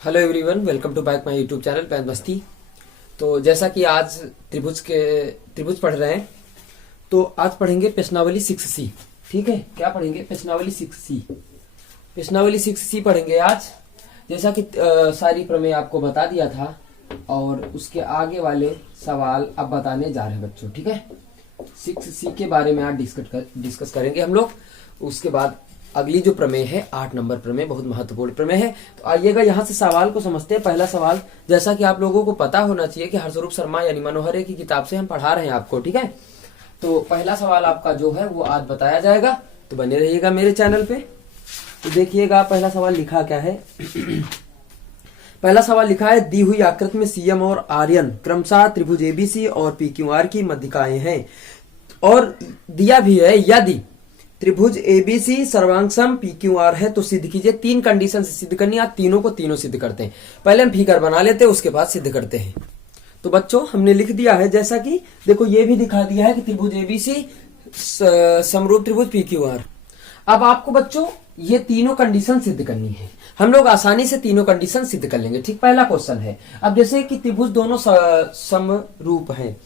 Hello everyone, welcome to back my YouTube channel पैन मस्ती। तो जैसा कि आज त्रिभुज पढ़ रहे हैं, तो आज पढ़ेंगे प्रश्नावली 6C। ठीक है, क्या पढ़ेंगे? प्रश्नावली 6C। प्रश्नावली 6C पढ़ेंगे आज। जैसा कि सारी प्रमेय आपको बता दिया था और उसके आगे वाले सवाल अब बताने जा रहे हैं बच्चों। ठीक है, 6C के बारे में आज डिस्कस करेंगे हम लोग। उसके बाद अगली जो प्रमेय है 8 नंबर प्रमेय, बहुत महत्वपूर्ण प्रमेय है। तो आइएगा यहाँ से सवाल को समझते हैं। पहला सवाल, जैसा कि आप लोगों को पता होना चाहिए कि हर्षरूप शर्मा यानी मनोहरे की किताब से हम पढ़ा रहे हैं आपको। ठीक है, तो पहला सवाल आपका जो है वो आज बताया जाएगा, तो बने रहिएगा मेरे चैनल पे। तो देखिएगा पहला सवाल लिखा क्या है। पहला सवाल लिखा है, दी हुई आकृति में सीएम और आर्यन क्रमशः त्रिभुज एबीसी और पीक्यूआर की मध्यिकाएं हैं, और दिया भी है यदि त्रिभुज एबीसी सर्वांग पीक्यूआर है तो सिद्ध कीजिए। 3 कंडीशन से सिद्ध करनी है, तीनों को तीनों सिद्ध करते हैं। पहले हम फिगर बना लेते हैं, उसके बाद सिद्ध करते हैं। तो बच्चों हमने लिख दिया है, जैसा कि देखो ये भी दिखा दिया है कि त्रिभुज एबीसी समरूप त्रिभुज पीक्यूआर। अब आपको बच्चों ये तीनों कंडीशन सिद्ध करनी है। हम लोग आसानी से तीनों कंडीशन सिद्ध कर लेंगे। ठीक, पहला क्वेश्चन है, अब जैसे कि त्रिभुज दोनों समरूप हैं,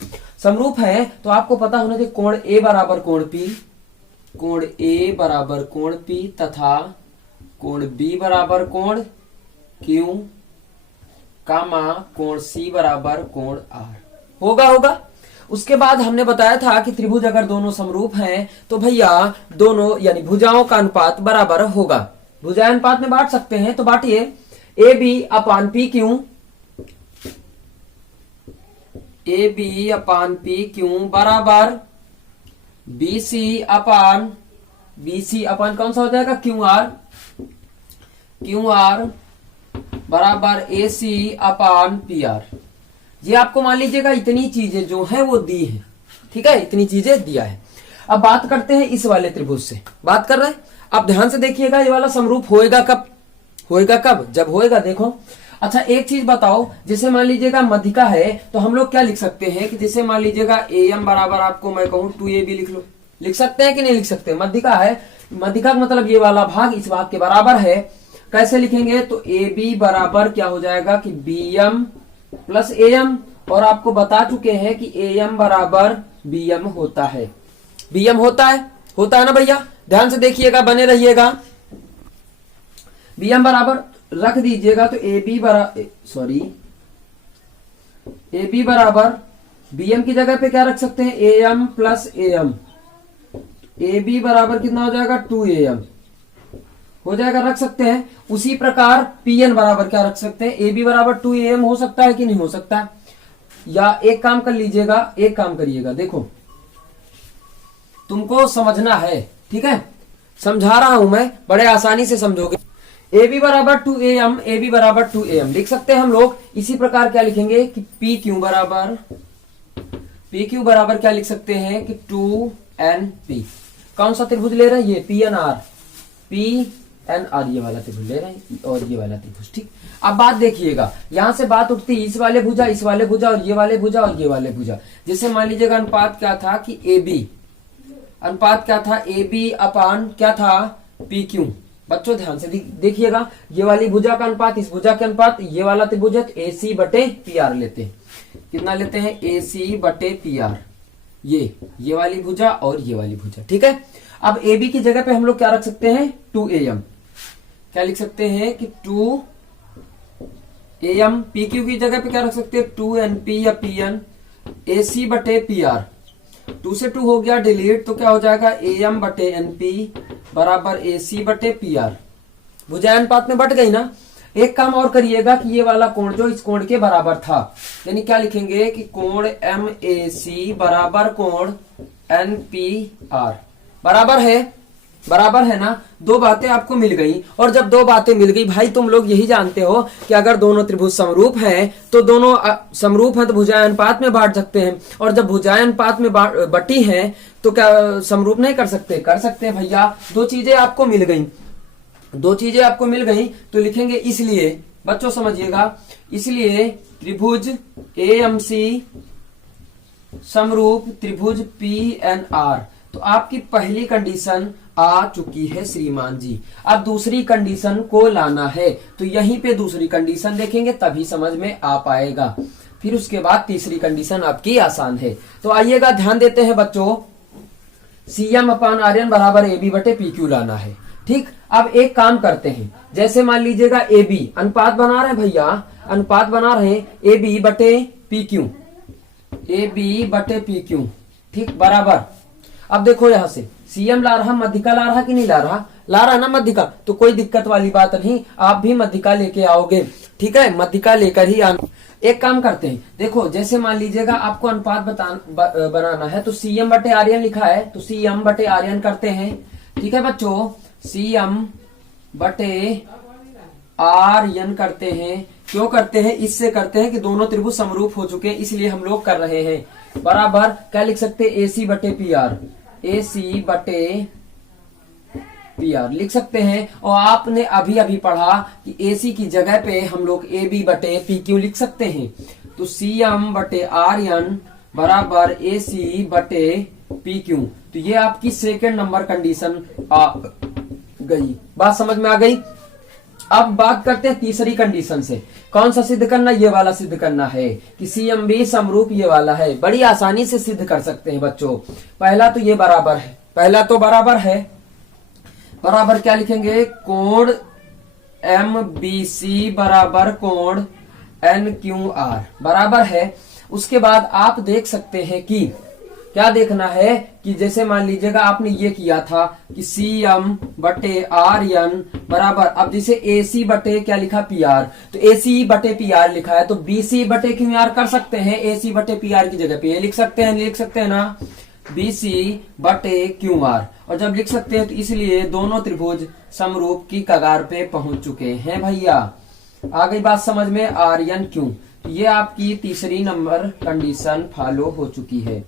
समरूप है तो आपको पता होना चाहिए कोण ए बराबर कोण पी, कोण ए बराबर कोण पी तथा कोण बी बराबर कोण क्यू, कामा कोण सी बराबर कोण आर होगा। उसके बाद हमने बताया था कि त्रिभुज अगर दोनों समरूप हैं तो भैया दोनों यानी भुजाओं का अनुपात बराबर होगा। भुजा अनुपात में बांट सकते हैं, तो बांटिए। A B upon P Q, A B upon P Q बराबर बीसी अपान कौन सा हो जाएगा? क्यू आर बराबर ए सी अपान पी आर। ये आपको मान लीजिएगा इतनी चीजें जो है वो दी है। ठीक है, इतनी चीजें दिया है। अब बात करते हैं इस वाले त्रिभुज से, बात कर रहे हैं। अब ध्यान से देखिएगा, ये वाला समरूप होएगा कब? जब होएगा। देखो, अच्छा एक चीज बताओ, जैसे मान लीजिएगा मध्यिका है तो हम लोग क्या लिख सकते हैं कि जैसे मान लीजिएगा AM बराबर आपको मैं कहूं 2AB लिख लो, लिख सकते हैं कि नहीं लिख सकते? मध्यिका है, मध्यिका का मतलब ये वाला भाग इस भाग के बराबर है। कैसे लिखेंगे? तो AB बराबर क्या हो जाएगा कि BM प्लस AM, और आपको बता चुके हैं कि AM बराबर BM होता है। BM होता है ना भैया? ध्यान से देखिएगा, बने रहिएगा। BM बराबर रख दीजिएगा तो AB बराबर BM की जगह पे क्या रख सकते हैं? AM plus AM। AB बराबर कितना हो जाएगा? 2AM हो जाएगा, रख सकते हैं। उसी प्रकार PN बराबर क्या रख सकते हैं? AB बराबर 2AM हो सकता है कि नहीं हो सकता? या एक काम कर लीजिएगा, एक काम करिएगा, देखो तुमको समझना है। ठीक है, समझा रहा हूं मैं, बड़े आसानी से समझोगे। AB बराबर 2AM, AB बराबर 2AM लिख सकते हैं हम लोग। इसी प्रकार क्या लिखेंगे कि PQ बराबर क्या लिख सकते हैं कि 2NP। कौन सा त्रिभुज ले रहे हैं? ये PNR, ये वाला त्रिभुज ले रहे हैं, और ये वाला त्रिभुज। ठीक, अब बात देखिएगा, यहां से बात उठती इस वाले भुजा, इस वाले भुजा, और ये वाले भुजा, और ये वाले भुजा। जैसे मान लीजिएगा अनुपात क्या था कि AB अपान क्या था? PQ। बच्चों ध्यान से देखिएगा, ये वाली भुजा का अनुपात इस भुजा के अनुपात, ये वाला त्रिभुज है AC बटे PR लेते हैं। कितना लेते हैं? AC बटे PR। ये वाली भुजा और ये वाली भुजा। ठीक है, अब AB की जगह पे हम लोग क्या रख सकते हैं? 2AM। क्या लिख सकते हैं कि 2AM। PQ की जगह पे क्या रख सकते हैं? 2NP या PN। AC बटे PR, 2 से 2 हो गया डिलीट, तो क्या हो जाएगा? AM बटे NP बराबर AC बटे PR। भुजा अनुपात में बट गई ना। एक काम और करिएगा कि ये वाला कोण जो इस कोण के बराबर था, यानी क्या लिखेंगे कि कोण MAC बराबर कोण NPR बराबर है ना। 2 बातें आपको मिल गई, और जब 2 बातें मिल गई भाई, तुम लोग यही जानते हो कि अगर दोनों त्रिभुज समरूप हैं तो दोनों समरूप हैं तो भुजाएं अनुपात में बांट सकते हैं, और जब भुजाएं अनुपात में बटी हैं तो क्या समरूप नहीं कर सकते? कर सकते हैं भैया। 2 चीजें आपको मिल गई, तो लिखेंगे इसलिए, बच्चों समझिएगा, इसलिए त्रिभुज AMC समरूप त्रिभुज PNR। तो आपकी पहली कंडीशन आ चुकी है श्रीमान जी। अब दूसरी कंडीशन को लाना है, तो यहीं पे दूसरी कंडीशन देखेंगे तभी समझ में आ पाएगा। फिर उसके बाद तीसरी कंडीशन आपकी आसान है। तो आइएगा ध्यान देते हैं बच्चों, CM/RN बराबर AB बटे PQ लाना है। ठीक, अब एक काम करते हैं, जैसे मान लीजिएगा AB अनुपात बना रहे भैया, अनुपात बना रहे AB बटे PQ, AB बटे PQ, ठीक बराबर। अब देखो यहां से CM ला रहा, मध्यिका ला रहा कि नहीं ला रहा, ला रहा ना मध्यिका, तो कोई दिक्कत वाली बात नहीं, आप भी मध्यिका लेके आओगे। ठीक है, मध्यिका लेकर ही आना। एक काम करते हैं, देखो जैसे मान लीजिएगा आपको अनुपात बनाना है, तो CM बटे RN लिखा है, तो CM बटे RN करते हैं। ठीक है बच्चों, CM बटे RN करते हैं। क्यों करते हैं, इससे करते हैं कि दोनों त्रिभुज समरूप हो चुके हैं, इसलिए हम लोग कर रहे हैं। बराबर क्या लिख सकते हैं, AC बटे PR, AC बटे PR लिख सकते हैं। और आपने अभी अभी पढ़ा कि AC की जगह पे हम लोग AB बटे PQ लिख सकते हैं। तो CM बटे RN बराबर AC बटे PQ। तो ये आपकी सेकंड नंबर कंडीशन आ गई। बात समझ में आ गई। अब बात करते हैं तीसरी कंडीशन से। कौन सा सिद्ध करना, ये वाला सिद्ध करना है कि CM भी समरूप ये वाला है। बड़ी आसानी से सिद्ध कर सकते हैं बच्चों। पहला तो ये बराबर है, पहला तो बराबर है, बराबर क्या लिखेंगे, कोण MBC बराबर कोण NQR बराबर है। उसके बाद आप देख सकते हैं कि क्या देखना है कि जैसे मान लीजिएगा आपने ये किया था कि CM बटे RN बराबर, अब जैसे AC बटे क्या लिखा PR, तो AC बटे PR लिखा है, तो BC बटे QR कर सकते हैं। AC बटे PR की जगह पे ये लिख सकते हैं, लिख सकते हैं ना, BC बटे QR। और जब लिख सकते हैं तो इसलिए दोनों त्रिभुज समरूप की कगार पे पहुंच चुके हैं भैया। आ गई बात समझ में, RN क्यों, ये आपकी तीसरी नंबर कंडीशन फॉलो हो चुकी है।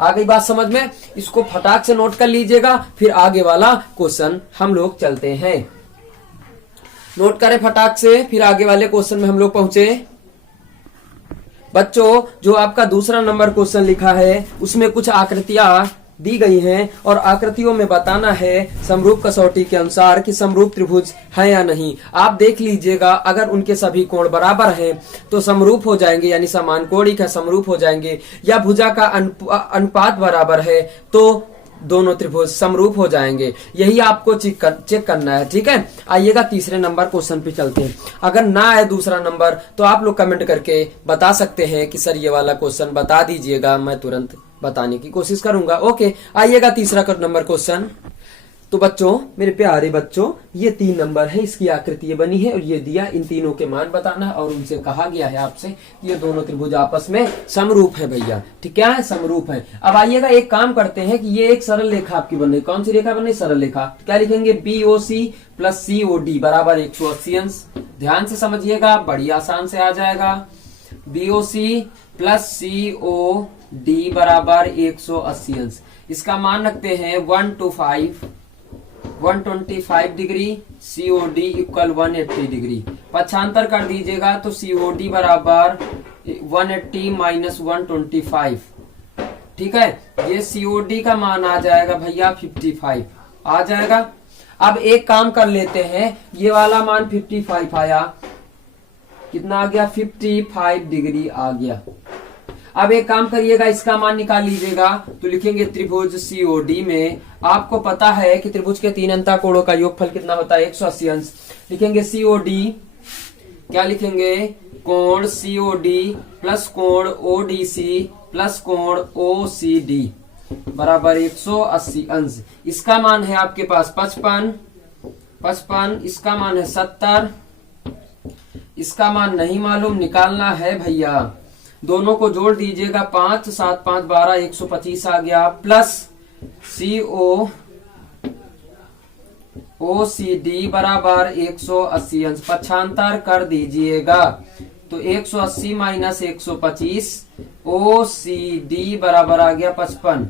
आ गई बात समझ में, इसको फटाक से नोट कर लीजिएगा, फिर आगे वाला क्वेश्चन हम लोग चलते हैं। नोट करें फटाक से, फिर आगे वाले क्वेश्चन में हम लोग पहुंचे। बच्चों जो आपका दूसरा नंबर क्वेश्चन लिखा है उसमें कुछ आकृतियां दी गई हैं और आकृतियों में बताना है समरूप कसौटी के अनुसार कि समरूप त्रिभुज है या नहीं। आप देख लीजिएगा, अगर उनके सभी कोण बराबर हैं तो समरूप हो जाएंगे, यानी समान कोणिक है, समरूप हो जाएंगे। या भुजा का अनुपात बराबर है तो दोनों त्रिभुज समरूप हो जाएंगे। यही आपको चेक करना है। ठीक है, आइएगा तीसरे नंबर क्वेश्चन पे चलते हैं। अगर ना आए दूसरा नंबर तो आप लोग कमेंट करके बता सकते हैं कि सर ये वाला क्वेश्चन बता दीजिएगा, मैं तुरंत बताने की कोशिश करूंगा। ओके, आइएगा तीसरा नंबर क्वेश्चन। तो बच्चों, मेरे प्यारे बच्चों, ये 3 नंबर है, इसकी आकृति बनी है और ये दिया, इन तीनों के मान बताना है और उनसे कहा गया है आपसे कि ये दोनों त्रिभुज आपस में समरूप है भैया। ठीक, क्या है, समरूप है। अब आइएगा एक काम करते हैं कि ये एक सरल रेखा आपकी बन रही, कौन सी रेखा बन रही, सरल रेखा। तो क्या लिखेंगे, BOC प्लस COD बराबर 180 अंश। ध्यान से समझिएगा, बड़ी आसान से आ जाएगा। BOC प्लस COD बराबर 180 अंश। इसका मान रखते हैं 125 डिग्री, COD इक्वल 180 डिग्री। पक्षांतर कर दीजिएगा तो COD बराबर 180 माइनस 125। ठीक है, ये COD का मान आ जाएगा भैया 55 आ जाएगा। अब एक काम कर लेते हैं, ये वाला मान 55 आया, कितना आ गया, 55 डिग्री आ गया। अब एक काम करिएगा, इसका मान निकाल लीजिएगा, तो लिखेंगे त्रिभुज COD में आपको पता है कि त्रिभुज के 3 अंतःकोणों का योगफल कितना होता है, 180 अंश। लिखेंगे COD, क्या लिखेंगे, कोण COD प्लस कोण ODC प्लस कोण OCD बराबर 180 अंश। इसका मान है आपके पास 55, इसका मान है 70, इसका मान नहीं मालूम, निकालना है भैया। दोनों को जोड़ दीजिएगा, 5 7 5 12 125 आ गया, प्लस OCD बराबर 180 अंश। पक्षांतर कर दीजिएगा तो 180 माइनस 125, OCD बराबर आ गया 55।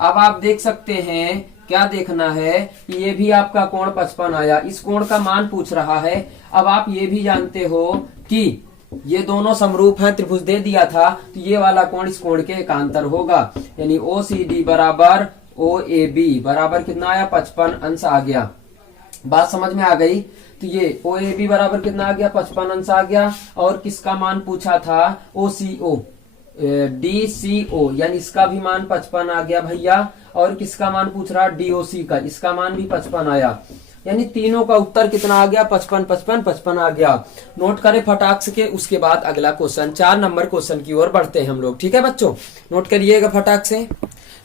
अब आप देख सकते हैं, क्या देखना है कि ये भी आपका कोण 55 आया, इस कोण का मान पूछ रहा है। अब आप ये भी जानते हो कि ये दोनों समरूप हैं, त्रिभुज दे दिया था, तो ये वाला कोण इस कोण के एकांतर होगा, यानी OCD बराबर ओ ए बी बराबर कितना आया 55 अंश आ गया। बात समझ में आ गई। तो ये ओ ए बी बराबर कितना आ गया 55 अंश आ गया। और किसका मान पूछा था ओ सी ओ डी सी ओ, यानी इसका भी मान 55 आ गया भैया। और किसका मान पूछ रहा डी ओ सी का, इसका मान भी 55 आया। यानी तीनों का उत्तर कितना आ गया 55 55 55 आ गया। नोट करें फटाक से के, उसके बाद अगला क्वेश्चन 4 नंबर क्वेश्चन की ओर बढ़ते हैं हम लोग। ठीक है बच्चों, नोट करिएगा फटाक से।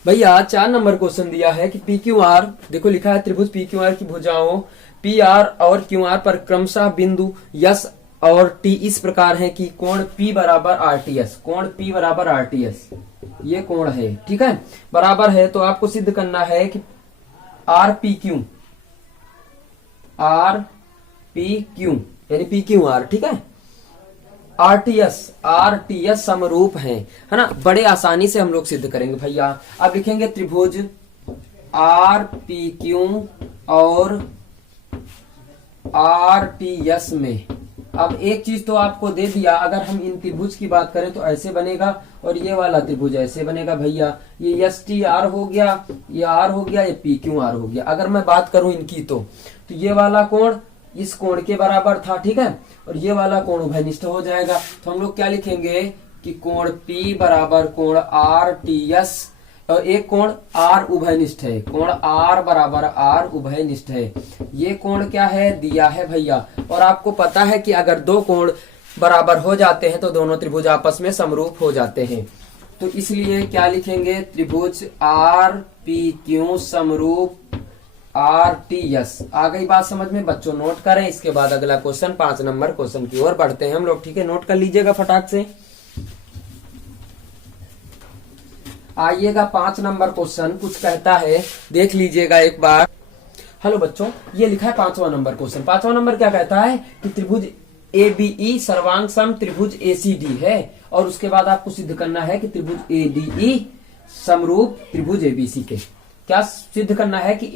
भैया 4 नंबर क्वेश्चन दिया है कि पी क्यू आर, देखो लिखा है त्रिभुज पी क्यू आर की भुजाओं पी आर और क्यू आर पर क्रमशः बिंदु यस और टी इस प्रकार है कि कोण P बराबर आर टी एस, कोण P बराबर आर टी एस ये कोण है। ठीक है, बराबर है। तो आपको सिद्ध करना है कि R P Q, R P Q यानी पी क्यू आर, ठीक है, आर टी एस समरूप है ना। बड़े आसानी से हम लोग सिद्ध करेंगे भैया। अब लिखेंगे त्रिभुज आर पी क्यू और आर टी एस में। अब एक चीज तो आपको दे दिया, अगर हम इन त्रिभुज की बात करें तो ऐसे बनेगा और ये वाला त्रिभुज ऐसे बनेगा भैया। ये एस टी आर हो गया, ये आर हो गया, ये पी क्यू आर हो गया। अगर मैं बात करूं इनकी तो ये वाला कोण इस कोण के बराबर था, ठीक है, और ये वाला कोण उभयनिष्ठ हो जाएगा। तो हम लोग क्या लिखेंगे कि कोण P बराबर कोण आर टी एस, और एक कोण R उभयनिष्ठ है, कोण R बराबर R उभयनिष्ठ है। ये कोण क्या है दिया है भैया। और आपको पता है कि अगर दो कोण बराबर हो जाते हैं तो दोनों त्रिभुज आपस में समरूप हो जाते हैं। तो इसलिए क्या लिखेंगे त्रिभुज आर पी क्यू समरूप आर टी एस। आ गई बात समझ में बच्चों, नोट करें। इसके बाद अगला क्वेश्चन 5 नंबर क्वेश्चन की ओर बढ़ते हैं हम लोग। ठीक है, नोट कर लीजिएगा फटाक से। आइएगा 5 नंबर क्वेश्चन कुछ कहता है, देख लीजिएगा एक बार। हेलो बच्चों, ये लिखा है 5वां नंबर क्वेश्चन। 5वां नंबर क्या कहता है कि त्रिभुज ए बी ई सर्वांग सम त्रिभुज ए सी डी है। और उसके बाद आपको सिद्ध करना है कि त्रिभुज ए डी ई समरूप त्रिभुज एबीसी के। क्या सिद्ध करना है कि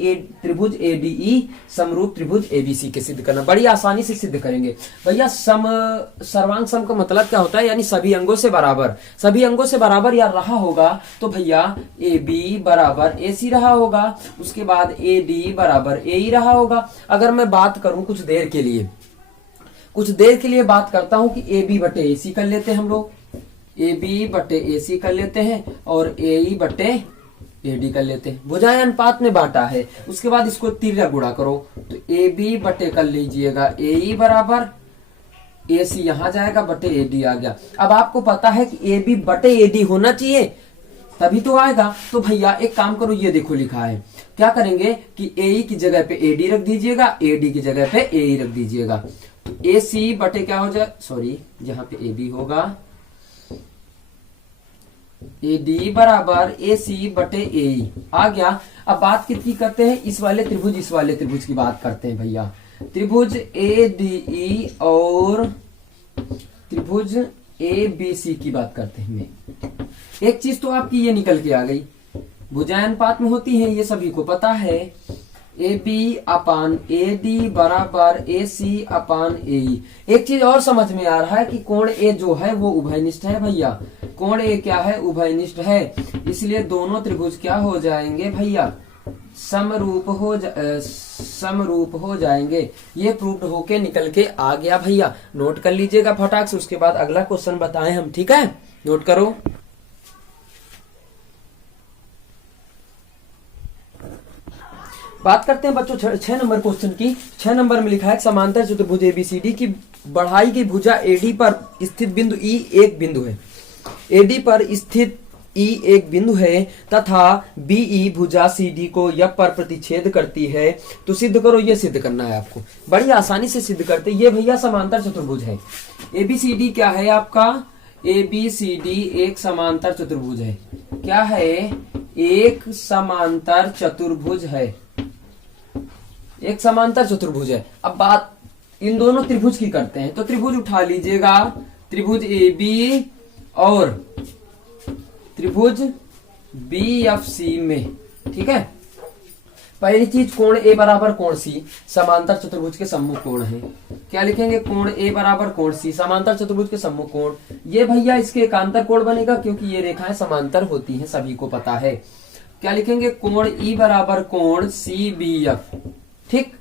त्रिभुज एडीई समरूप त्रिभुज एबीसी के सिद्ध करना। बड़ी आसानी से सिद्ध करेंगे भैया। सर्वांग सम का मतलब क्या होता है, यानी सभी अंगों से बराबर, सभी अंगों से बराबर या रहा होगा तो भैया ए बी बराबर ए सी रहा होगा, उसके बाद ए डी बराबर ए ई रहा होगा। अगर मैं बात करूं कुछ देर के लिए बात करता हूं कि ए बी बटे ए सी कर लेते हैं हम लोग, ए बी बटे ए सी कर लेते हैं और ए ई बटे एडी कर लेते हैं। भुजाएं अनुपात में बांटा है, उसके बाद इसको तिर्या गुणा करो तो ए बी बटे कर लीजिएगा ए ई बराबर ए सी यहां जाएगा बटे ए डी आ गया। अब आपको पता है कि ए बी बटे ए डी होना चाहिए तभी तो आएगा। तो भैया एक काम करो, ये देखो लिखा है, क्या करेंगे कि ए ई की जगह पे ए डी रख दीजिएगा, ए डी की जगह पे ए ई रख दीजिएगा। तो ए सी बटे क्या हो जाए, सॉरी जहां पे ए बी होगा ए डी बराबर ए सी बटे ए आ गया। अब बात कितनी करते हैं, इस वाले त्रिभुज की बात करते हैं भैया। त्रिभुज ए डी ई और त्रिभुज ए बी सी की बात करते हैं। एक चीज तो आपकी ये निकल के आ गई, भुजाएं अनुपात में होती है, ये सभी को पता है। ए बी अपान ए डी बराबर ए सी अपान ए ई। एक चीज और समझ में आ रहा है कि कोण ए जो है वो उभयनिष्ठ है भैया, कोण ए क्या है उभयनिष्ठ है, इसलिए दोनों त्रिभुज क्या हो जाएंगे भैया समरूप हो जाएंगे। ये प्रूव्ड होके निकल के आ गया भैया। नोट कर लीजिएगा फटाक से, उसके बाद अगला क्वेश्चन बताएं हम, ठीक है, नोट करो। बात करते हैं बच्चों 6 नंबर क्वेश्चन की। 6 नंबर में लिखा है समांतर चतुर्भुज एबीसीडी की बढ़ाई की भुजा एडी पर स्थित बिंदु ई एक बिंदु है, एडी पर स्थित ई एक बिंदु है तथा बीई भुजा सीडी को यप पर प्रतिच्छेद करती है। तो सिद्ध करो, ये सिद्ध करना है आपको, बड़ी आसानी से सिद्ध करते। ये भैया समांतर चतुर्भुज है। एबीसीडी क्या है आपका, एबीसीडी एक समांतर चतुर्भुज है। क्या है, एक समांतर चतुर्भुज है, एक समांतर चतुर्भुज है। अब बात इन दोनों त्रिभुज की करते हैं। तो त्रिभुज उठा लीजिएगा, त्रिभुज ए बी और त्रिभुज बी एफ सी में, ठीक है। पहली चीज कोण ए बराबर कोण सी समांतर चतुर्भुज के सम्मुख कोण है। क्या लिखेंगे, कोण ए बराबर कोण सी समांतर चतुर्भुज के सम्मुख कोण। ये भैया इसके एकांतर कोण बनेगा क्योंकि ये रेखाएं समांतर होती हैं, सभी को पता है। क्या लिखेंगे, कोण ई बराबर कोण सी बी एफ। ठीक,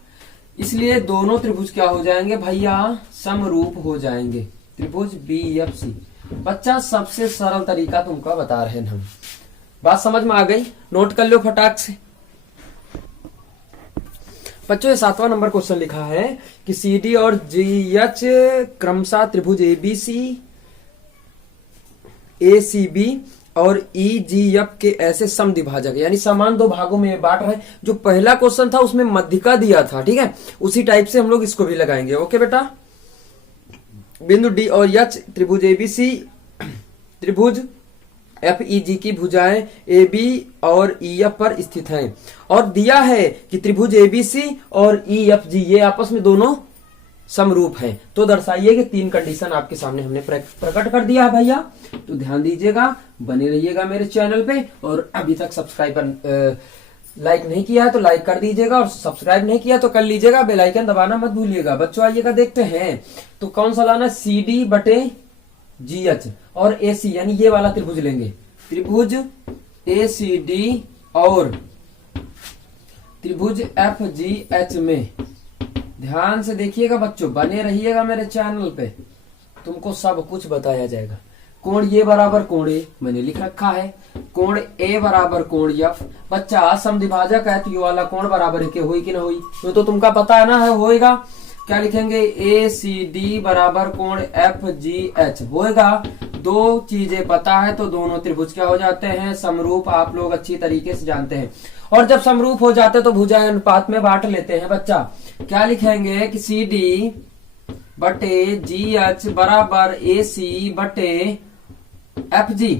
इसलिए दोनों त्रिभुज क्या हो जाएंगे भैया, समरूप हो जाएंगे, त्रिभुज बी एफ सी। बच्चा सबसे सरल तरीका तुमको बता रहे हैं हम, बात समझ में आ गई, नोट कर लो फटाक से। बच्चों ये 7वां नंबर क्वेश्चन लिखा है कि सी डी और जी एच क्रमशः त्रिभुज A B C, A C B और ई जी एफ के ऐसे समद्विभाजक, यानी समान दो भागों में बांट रहे। जो पहला क्वेश्चन था उसमें मध्यिका दिया था, ठीक है, उसी टाइप से हम लोग इसको भी लगाएंगे। ओके बेटा, बिंदु डी और एच त्रिभुज ए बी सी, त्रिभुज एफ ई जी की भुजाएं ए बी और ई एफ पर स्थित हैं, और दिया है कि त्रिभुज ए बी सी और ई एफ जी ये आपस में दोनों समरूप हैं। तो दर्शाइए कि 3 कंडीशन आपके सामने हमने प्रकट कर दिया है भैया। तो ध्यान दीजिएगा, बने रहिएगा मेरे चैनल पे, और अभी तक सब्सक्राइब लाइक नहीं किया है तो लाइक कर दीजिएगा, और सब्सक्राइब नहीं किया तो कर लीजिएगा, बेल आइकन दबाना मत भूलिएगा। बच्चों आइएगा देखते हैं, तो कौन सा लाना, सी डी बटे जी एच और ए सी, यानी ये वाला त्रिभुज लेंगे, त्रिभुज ए सी डी और त्रिभुज एफ जी एच में। ध्यान से देखिएगा बच्चों, बने रहिएगा मेरे चैनल पे, तुमको सब कुछ बताया जाएगा। कोण ये बराबर कोण ए, मैंने लिख रखा है, कोण ए बराबर कोण एफ। बच्चा समद्विभाजक है तो ये वाला कोण बराबर है के हुई कि ना हुई, तो तुमको पता है ना, है होएगा। क्या लिखेंगे, ए सी डी बराबर कोण एफ जी एच होएगा। दो चीजें पता है तो दोनों त्रिभुज क्या हो जाते हैं, समरूप। आप लोग अच्छी तरीके से जानते हैं, और जब समरूप हो जाते तो भुजाएं अनुपात में बांट लेते हैं। बच्चा क्या लिखेंगे कि सी डी बटे जी एच बराबर ए सी बटे एफ जी,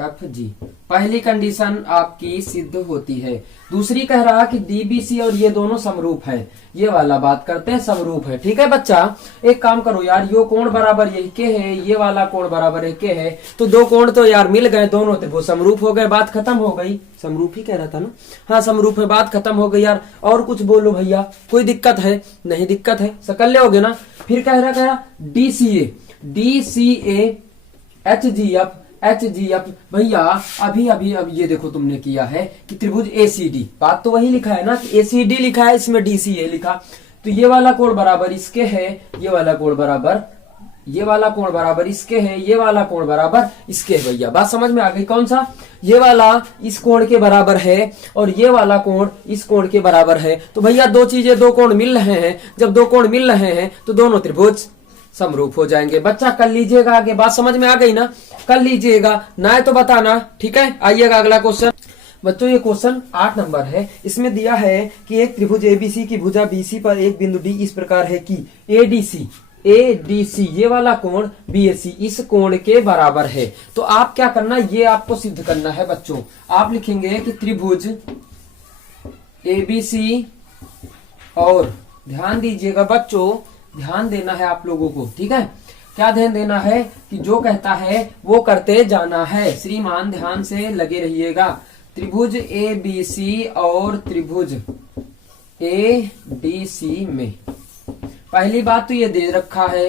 एफ जी। पहली कंडीशन आपकी सिद्ध होती है। दूसरी कह रहा कि डीबीसी और ये दोनों समरूप है, ये वाला बात करते हैं, समरूप है। ठीक है बच्चा, एक काम करो यार, यो कोण बराबर ये के है, ये वाला कोण बराबर ये के है, तो दो कोण तो यार मिल गए, दोनों त्रिभुज समरूप हो गए, बात खत्म हो गई। समरूप ही कह रहा था ना, हाँ समरूप है, बात खत्म हो गई यार। और कुछ बोलो भैया, कोई दिक्कत है? नहीं दिक्कत है, सकल ले होगे ना। फिर कह रहा DCA, DCA H G F, H G F. भैया अभी अभी अब ये देखो तुमने किया है कि त्रिभुज एसीडी, बात तो वही लिखा है ना कि एसीडी लिखा है, इसमें डीसीए लिखा, तो ये वाला कोण बराबर इसके है, ये वाला कोण बराबर, ये वाला कोण बराबर इसके है, ये वाला कोण बराबर इसके है। भैया बात समझ में आ गई? कौन सा? ये वाला इस कोण के बराबर है और ये वाला कोण इस कोण के बराबर है। तो भैया दो चीजें, दो कोण मिल रहे हैं, जब दो कोण मिल रहे हैं तो दोनों त्रिभुज समरूप हो जाएंगे। बच्चा कर लीजिएगा आगे, बात समझ में आ गई ना? कर लीजिएगा, ना तो बताना, ठीक है। आइएगा अगला क्वेश्चन। बच्चों ये क्वेश्चन 8 नंबर है। इसमें दिया है कि एक त्रिभुज एबीसी की भुजा बीसी पर एक बिंदु डी इस प्रकार है कि एडीसी, एडीसी ये वाला कोण बीएसी इस कोण के बराबर है। तो आप क्या करना, ये आपको सिद्ध करना है बच्चों। आप लिखेंगे कि त्रिभुज एबीसी, और ध्यान दीजिएगा बच्चों, ध्यान देना है आप लोगों को, ठीक है। क्या ध्यान देना है कि जो कहता है वो करते जाना है। श्रीमान ध्यान से लगे रहिएगा। त्रिभुज ए बी सी और त्रिभुज ए डी सी में पहली बात तो ये दे रखा है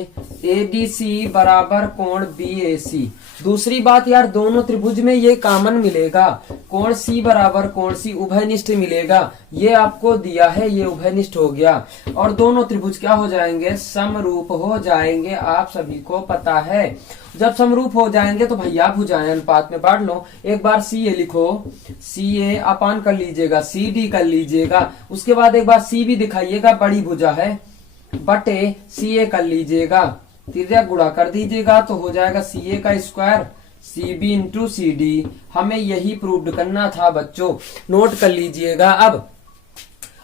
एडीसी बराबर कोण बीएसी। दूसरी बात यार, दोनों त्रिभुज में ये कॉमन मिलेगा, कोण सी बराबर कोण सी उभयनिष्ठ मिलेगा। ये आपको दिया है, ये उभयनिष्ठ हो गया, और दोनों त्रिभुज क्या हो जाएंगे, समरूप हो जाएंगे। आप सभी को पता है जब समरूप हो जाएंगे तो भैया भुजाएं अनुपात में बांट लो। एक बार सी ए लिखो, सी ए अपान कर लीजिएगा, सी डी कर लीजिएगा, उसके बाद एक बार सी भी दिखाइएगा, बड़ी भुजा है, बटे सी ए कर लीजिएगा, त्रिज्या गुणा कर दीजिएगा तो हो जाएगा सी ए का square C B into C D. हमें यही प्रूव करना था बच्चों, नोट कर लीजिएगा अब।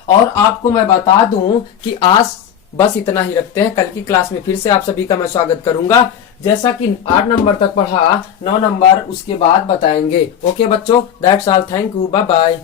और आपको मैं बता दूं कि आज बस इतना ही रखते हैं, कल की क्लास में फिर से आप सभी का मैं स्वागत करूंगा। जैसा कि 8 नंबर तक पढ़ा, 9 नंबर उसके बाद बताएंगे। ओके बच्चों, that's all, thank you, bye bye.